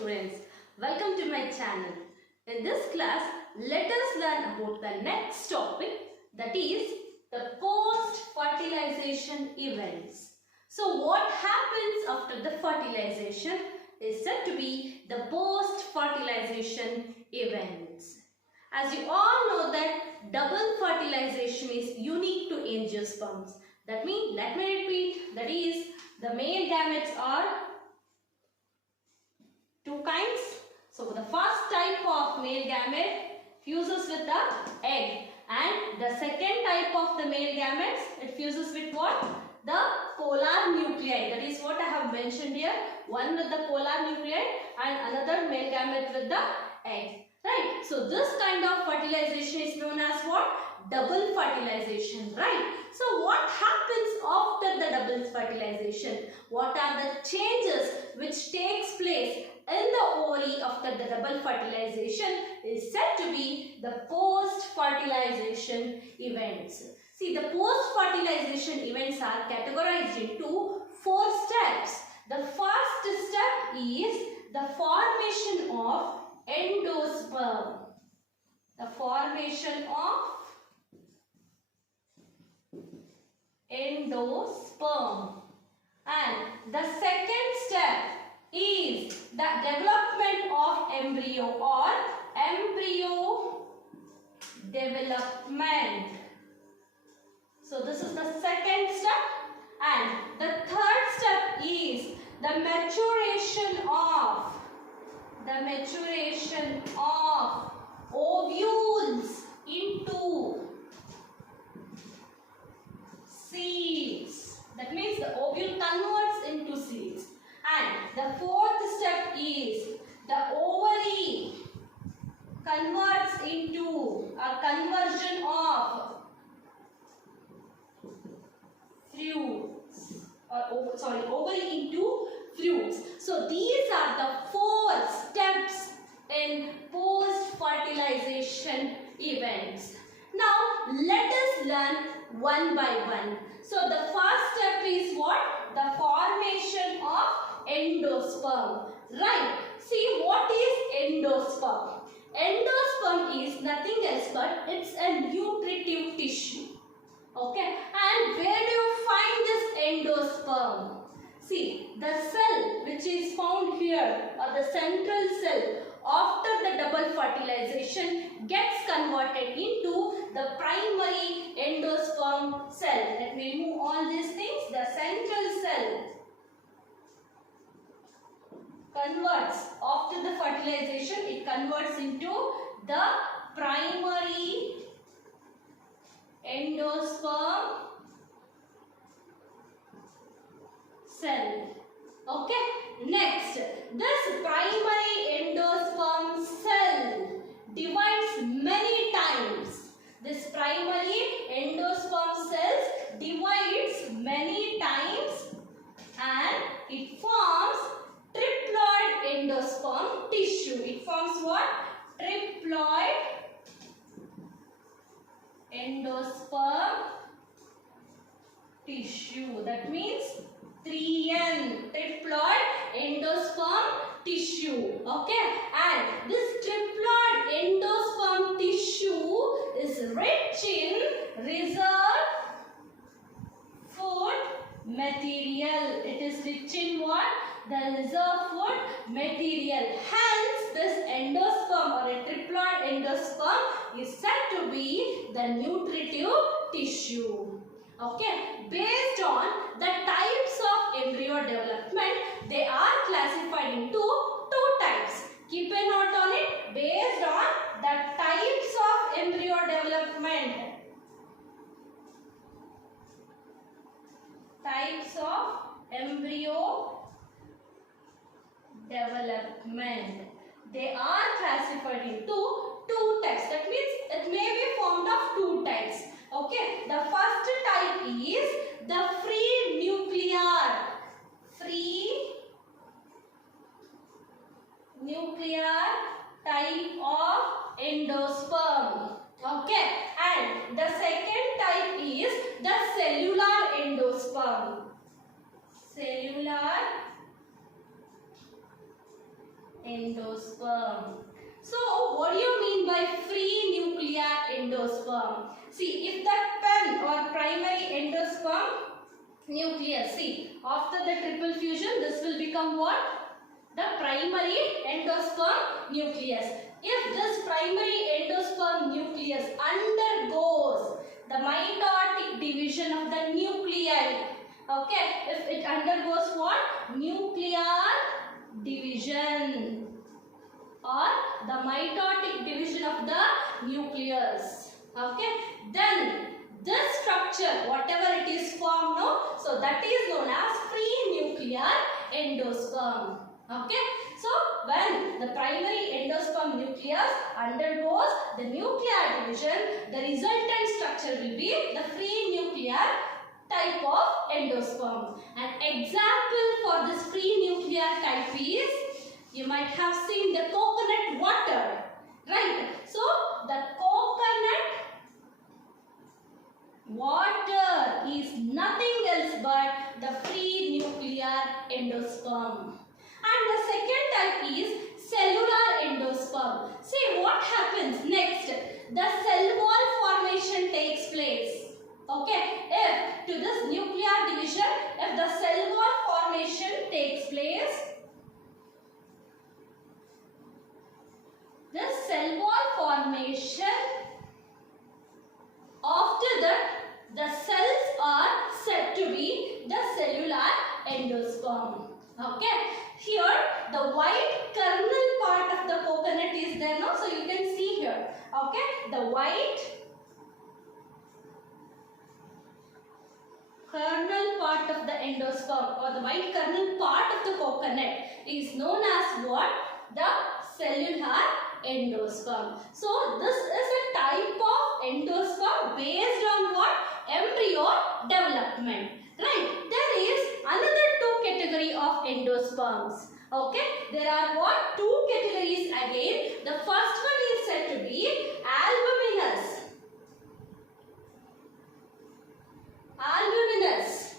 students, welcome to my channel. In this class, let us learn about the next topic, that is the post-fertilization events. So what happens after the fertilization is said to be the post-fertilization events. As you all know that double fertilization is unique to angiosperms. That means, let me repeat, that is the male gametes are two kinds. So the first type of male gamete fuses with the egg, and the second type of the male gametes, it fuses with what? The polar nuclei. That is what I have mentioned here. One with the polar nuclei and another male gamete with the egg. Right. So this kind of fertilization is known as what? Double fertilization. Right. So what happens after the double fertilization? What are the changes which takes place in the ovary after the double fertilization is said to be the post-fertilization events. See, the post-fertilization events are categorized into 4 steps. The first step is the formation of endosperm. The formation of endosperm. And the second step is the development of embryo or embryo development. So this is the second step, and the third step is the maturation of ovules into seeds. That means the ovule converts into seeds. And the fourth step is the ovary converts into a conversion of fruits. Ovary into fruits. So these are the 4 steps in post-fertilization events. Now let us learn one by one. So the first step is what? The formation of endosperm. Right. See, what is endosperm? Endosperm is nothing else but it's a nutritive tissue. Okay. And where do you find this endosperm? See, the cell which is found here, or the central cell after the double fertilization gets converted into the primary endosperm cell. Let me remove all these things. The central cell converts after the fertilization, it converts into the primary endosperm cell. Okay. Next, this primary endosperm cell divides many times. This primary endosperm cells divides many times and it forms triploid endosperm tissue. It forms what? Triploid endosperm tissue. That means 3N, triploid endosperm tissue. Okay, and this triploid endosperm tissue is rich in reserve food material. It is rich in what? The reserve food material. Hence, this endosperm or a triploid endosperm is said to be the nutritive tissue. Okay, based on the types of embryo development, they are classified into 2 types. Keep a note on it. Based on the types of embryo development. Types of embryo development. They are classified into 2 types. That means it may be formed of 2 types. Okay, the first type is the free nuclear type of endosperm. Okay, and the second type is the cellular endosperm. Cellular endosperm. So what do you mean by free nuclear endosperm? See, if the pen or primary endosperm nucleus, see, after the triple fusion, this will become what? The primary endosperm nucleus. If this primary endosperm nucleus undergoes the mitotic division of the nuclei, okay, if it undergoes what? Nuclear division or the mitotic division of the nucleus, okay, then this structure, whatever it is formed, no, so that is known as free nuclear endosperm. Okay, so when the primary endosperm nucleus undergoes the nuclear division, the resultant structure will be the free nuclear type of endosperm. An example for this free nuclear type is, you might have seen the coconut water, right? So the coconut water is nothing else but the free nuclear endosperm. And the second type is cellular endosperm. See what happens next? The cell wall formation takes place. Okay, if to this nuclear division, if the cell wall formation takes place, the cell wall formation, after that the cells are said to be the cellular endosperm. Okay, here the white kernel part of the coconut is there now, so you can see here. Okay, the white kernel part of the endosperm or the white kernel part of the coconut is known as what? The cellular endosperm. So this is a type of endosperm based on what? Embryo development. Right. There is another two category of endosperms. Okay. There are what? Two categories again. The first one is said to be albuminous. Albuminous.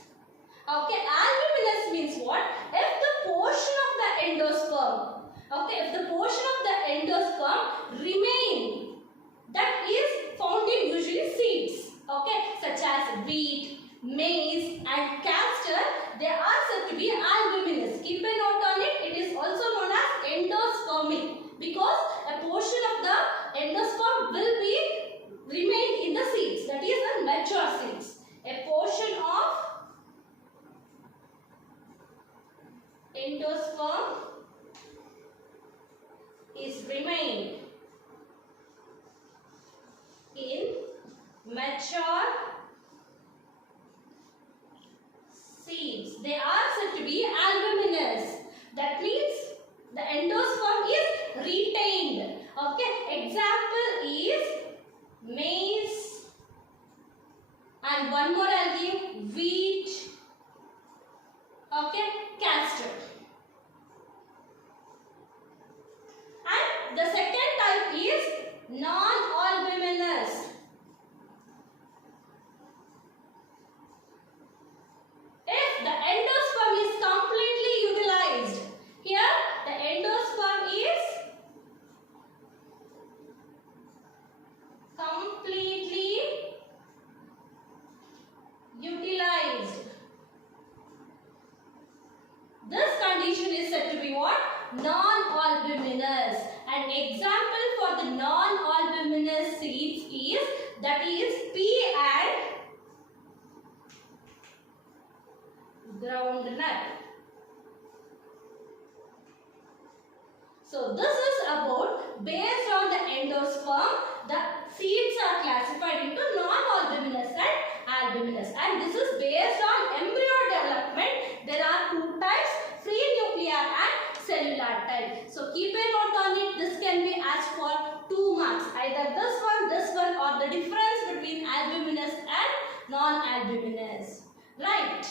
Okay. Albuminous means what? If the portion of the endosperm, okay, if the portion of the endosperm remain, that is found in usually seeds, okay, such as wheat, maize and castor, they are said to be albuminous. Keep a note on it. It is also known as endospermic because a portion of the endosperm will be remain in the seeds, that is the mature seeds. A portion of endosperm is remained in mature seeds. They are said to be albuminous. That means the endosperm is retained. Okay, example is maize, and one more I'll give wheat, okay, castor. And the second type is non-albuminous. If the endosperm is completely utilized, here the endosperm is completely utilized. This condition is said to be what? Non-albuminous. An example for the non-albuminous seeds is, that is pea and groundnut. So this is about, based on the endosperm, the seeds are classified into non-albuminous and albuminous, and this is based on embryo development. There are two types, free nuclear and cellular type. So keep a note on it. This can be asked for 2 marks, either this one or the difference between albuminous and non-albuminous. Right.